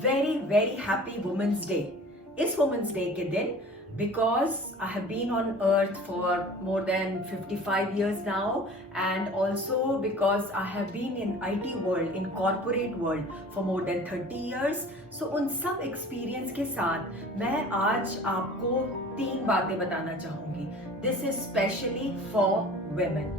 Very very happy women's day. इस women's day के दिन, because I have been on earth for more than 55 years now, and also because I have been in IT world, in corporate world for more than 30 years, so उन सब experience के साथ मैं आज आपको 3 बातें बताना चाहूंगी। This is specially for women.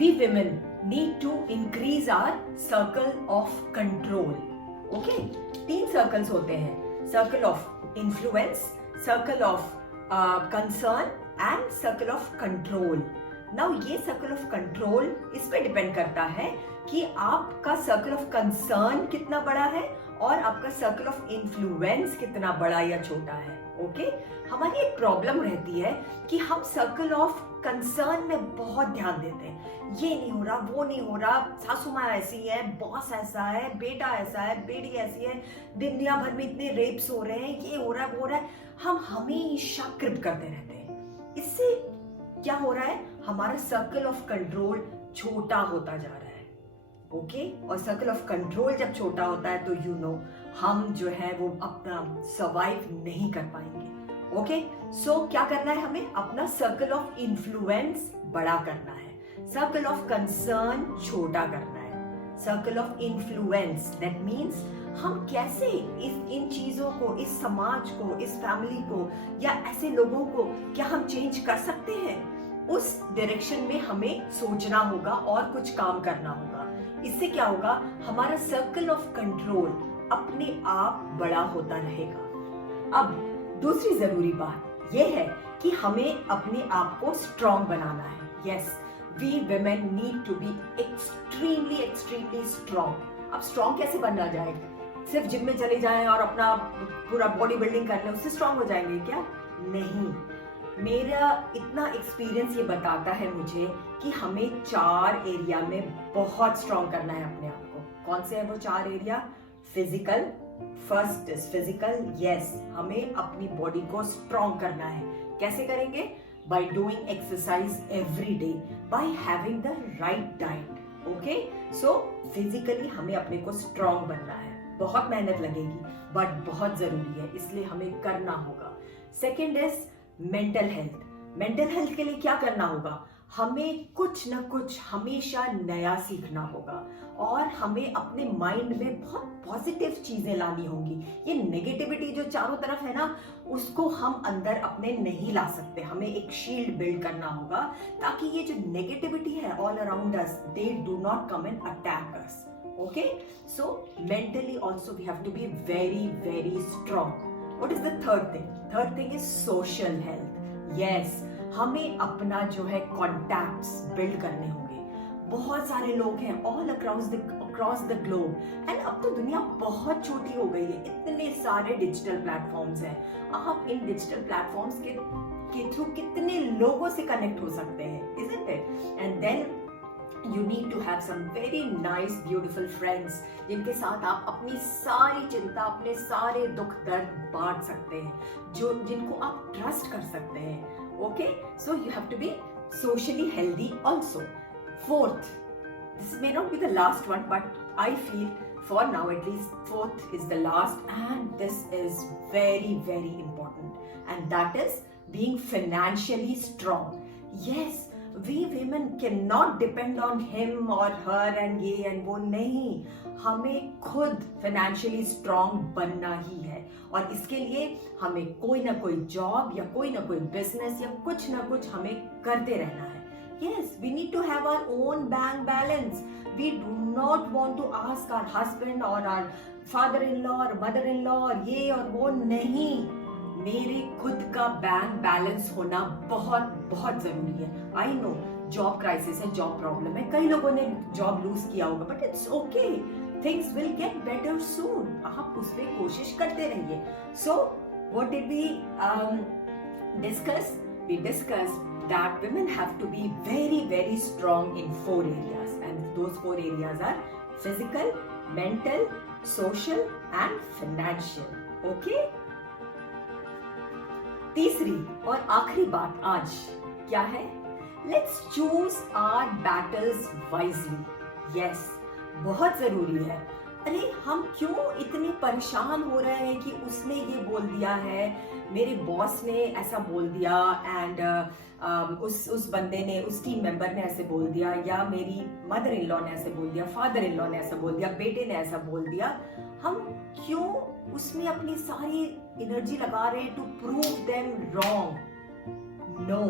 We women need to increase our circle of control. Okay? 3 circles होते हैं, circle of influence, circle of concern and circle of control. Now ये circle of control इस पे डिपेंड करता है कि आपका circle of concern कितना बड़ा है और आपका circle of influence कितना बड़ा या छोटा है। ओके? हमारी एक प्रॉब्लम रहती है कि हम सर्कल ऑफ कंसर्न में बहुत ध्यान देते हैं। ये नहीं हो रहा, वो नहीं हो रहा, सासू माँ ऐसी है, बॉस ऐसा है, बेटा ऐसा है, बेटी ऐसी है, दुनिया भर में इतने रेप्स हो रहे हैं, ये हो रहा है, वो हो रहा है। हम हमेशा क्रिप करते रहते हैं। इससे क्या हो रहा है? हमारा सर्कल ऑफ कंट्रोल छोटा होता जा रहा है। ओके? और सर्कल ऑफ कंट्रोल जब छोटा होता है तो हम जो है वो अपना सर्वाइव नहीं कर पाएंगे। ओके? सो क्या करना है हमें? अपना सर्कल ऑफ इन्फ्लुएंस बड़ा करना है, सर्कल ऑफ कंसर्न छोटा करना है। Circle of influence that means हम कैसे इन चीजों को, इस समाज को, इस फैमिली को या ऐसे लोगों को क्या हम चेंज कर सकते हैं, उस डायरेक्शन में हमें सोचना होगा और कुछ काम करना होगा। इससे क्या होगा? हमारा सर्कल ऑफ कंट्रोल अपने आप बड़ा होता रहेगा। अब दूसरी जरूरी बात यह है कि हमें अपने आप को स्ट्रॉन्ग बनाना है। Yes, we women need to be extremely strong. अब स्ट्रॉन्ग कैसे बनना जाए? सिर्फ जिम में चले जाएं और अपना पूरा बॉडी बिल्डिंग कर लें, उससे स्ट्रॉन्ग हो जाएंगे क्या? नहीं। मेरा इतना एक्सपीरियंस ये बताता है मुझे कि हमें 4 एरिया में बहुत स्ट्रॉन्ग करना है अपने आप को। कौन से है वो 4 area? Physical, first is physical. Yes, हमें अपनी बॉडी को स्ट्रॉन्ग करना है। कैसे करेंगे? By doing exercise every day, by having the right diet. Okay? So physically हमें अपने को स्ट्रॉन्ग बनना है। बहुत मेहनत लगेगी बट बहुत जरूरी है, इसलिए हमें करना होगा। Second is mental health. Mental health के लिए क्या करना होगा? हमें कुछ ना कुछ हमेशा नया सीखना होगा और हमें अपने माइंड में बहुत पॉजिटिव चीजें लानी होंगी। ये नेगेटिविटी जो चारों तरफ है ना, उसको हम अंदर अपने नहीं ला सकते। हमें एक शील्ड बिल्ड करना होगा ताकि ये जो नेगेटिविटी है all around us, they do not come and attack us. Okay? So mentally also we have to be very very strong. What is the third thing? Third thing is social health. Yes, हमें अपना जो है contacts build करने होंगे। बहुत सारे लोग हैं all across the globe, and अब तो दुनिया बहुत छोटी हो गई है। इतने सारे डिजिटल प्लेटफॉर्म्स हैं। आप इन डिजिटल प्लेटफॉर्म्स के थ्रू कितने लोगों से कनेक्ट हो सकते हैं, isn't it? And then you need to have some very nice beautiful friends जिनके साथ आप अपनी सारी चिंता, अपने सारे दुख दर्द बांट सकते हैं, जिनको आप ट्रस्ट कर सकते हैं। Okay, so you have to be socially healthy also. Fourth, this may not be the last one, but I feel for now at least fourth is the last, and this is very very important, and that is being financially strong. Yes, we women cannot depend on him or her and ये and वो नहीं। हमें खुद financially strong बनना ही है और इसके लिए हमें कोई ना कोई जॉब या कोई ना कोई बिजनेस या कुछ ना कुछ हमें करते रहना है। Yes, we need to have our own bank balance. We do not want to ask our husband or our father-in-law or mother-in-law और ये और वो नहीं। मेरे खुद का बैंक बैलेंस होना बहुत बहुत जरूरी है। आई नो जॉब क्राइसिस है, जॉब प्रॉब्लम है, कई लोगों ने जॉब लूज किया होगा, but it's okay, things will get better soon. आप उस पर कोशिश करते रहिए। So what did we discuss? We discuss that women have to be very very strong in 4 areas, and those 4 areas are physical, mental, social and financial. Okay? तीसरी और आखिरी बात आज क्या है? Let's choose our battles wisely. Yes, बहुत जरूरी है। अरे हम क्यों इतने परेशान हो रहे हैं कि उसने ये बोल दिया है, मेरे बॉस ने ऐसा बोल दिया, एंड उस बंदे ने, उस टीम मेंबर ने ऐसे बोल दिया, या मेरी मदर इन लॉ ने ऐसे बोल दिया, फादर इन लॉ ने ऐसा बोल दिया, बेटे ने ऐसा बोल दिया। हम क्यों उसमें अपनी सारी एनर्जी लगा रहे हैं to prove them wrong? No,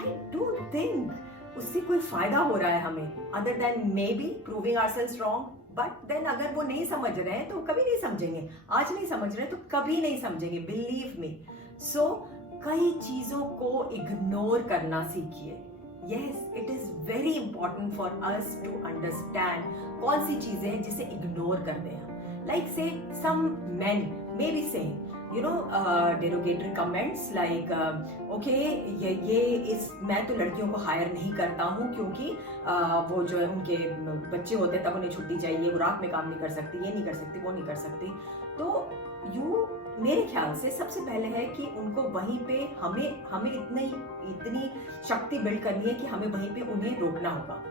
I don't think उससे कोई फायदा हो रहा है हमें, other than maybe proving ourselves wrong. But then अगर वो नहीं समझ रहे हैं तो कभी नहीं समझेंगे, आज नहीं समझ रहे तो कभी नहीं समझेंगे, बिलीव मी। सो कई चीजों को इग्नोर करना सीखिए। Yes, it is very important for us to understand कौन सी चीजें हैं जिसे इग्नोर कर दें। Like say some men may be saying derogatory comments like okay, मैं तो लड़कियों को हायर नहीं करता हूँ क्योंकि वो जो है उनके बच्चे होते हैं तब उन्हें छुट्टी चाहिए, वो रात में काम नहीं कर सकती, ये नहीं कर सकती, वो नहीं कर सकती। तो मेरे ख्याल से सबसे पहले है कि उनको वहीं पे हमें इतनी शक्ति बिल्ड करनी है कि हमें वहीं पे उन्हें रोकना होगा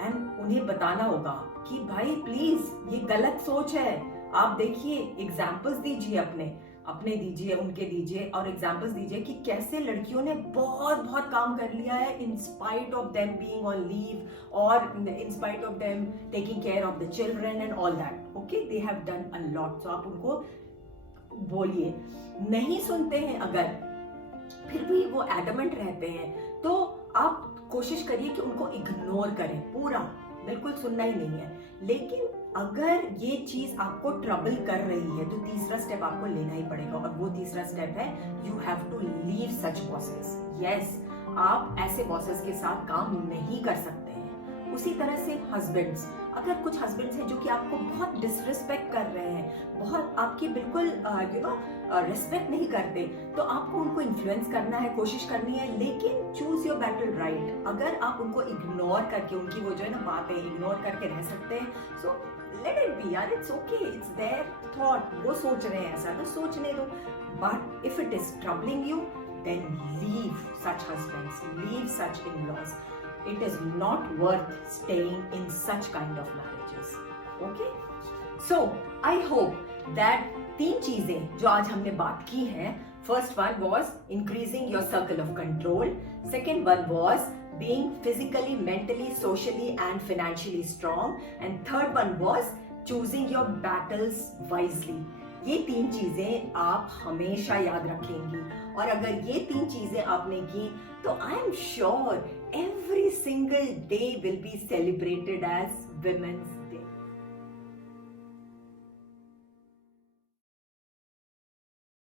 एंड उन्हें बताना होगा कि भाई प्लीज ये गलत सोच है। आप देखिए, एग्जाम्पल्स दीजिए, अपने दीजिए, उनके दीजिए, और एग्जाम्पल्स दीजिए कि कैसे लड़कियों ने बहुत काम कर लिया है in spite of them being on leave और in spite of them taking care of the children and all that. Okay, they have done a lot. तो आप उनको बोलिए। नहीं सुनते हैं अगर, फिर भी वो एडमेंट रहते हैं, तो आप कोशिश करिए कि उनको इग्नोर करें, पूरा बिल्कुल सुनना ही नहीं है। लेकिन अगर ये चीज आपको ट्रबल कर रही है तो तीसरा स्टेप आपको लेना ही पड़ेगा, और वो तीसरा स्टेप है you have to leave such bosses. Yes, आप ऐसे बॉसेस के साथ काम नहीं कर सकते हैं। उसी तरह से हस्बैंड्स, अगर कुछ हस्बैंड्स हैं जो कि आपको बहुत डिसरिस्पेक्ट कर रहे हैं, बहुत आपकी बिल्कुल रिस्पेक्ट नहीं करते, तो आपको उनको इन्फ्लुएंस करना है, कोशिश करनी है, लेकिन चूज योर बैटल राइट। अगर आप उनको इग्नोर करके, उनकी वो जो है ना बातें इग्नोर करके रह सकते हैं, सो लेट इट बी यार, it's okay, it's there thought, वो सोच रहे हैं ऐसा तो सोचने दो। But if it is troubling you, then leave such husbands, leave such in-laws. It is not worth staying in such kind of marriages. Okay? So, I hope that 3 चीजें जो आज हमने बात की हैं, first one was increasing your circle of control, second one was being physically, mentally, socially and financially strong, and third one was choosing your battles wisely. ये 3 चीजें आप हमेशा याद रखेंगी, और अगर ये 3 चीजें आपने की तो I am sure every single day will be celebrated as women's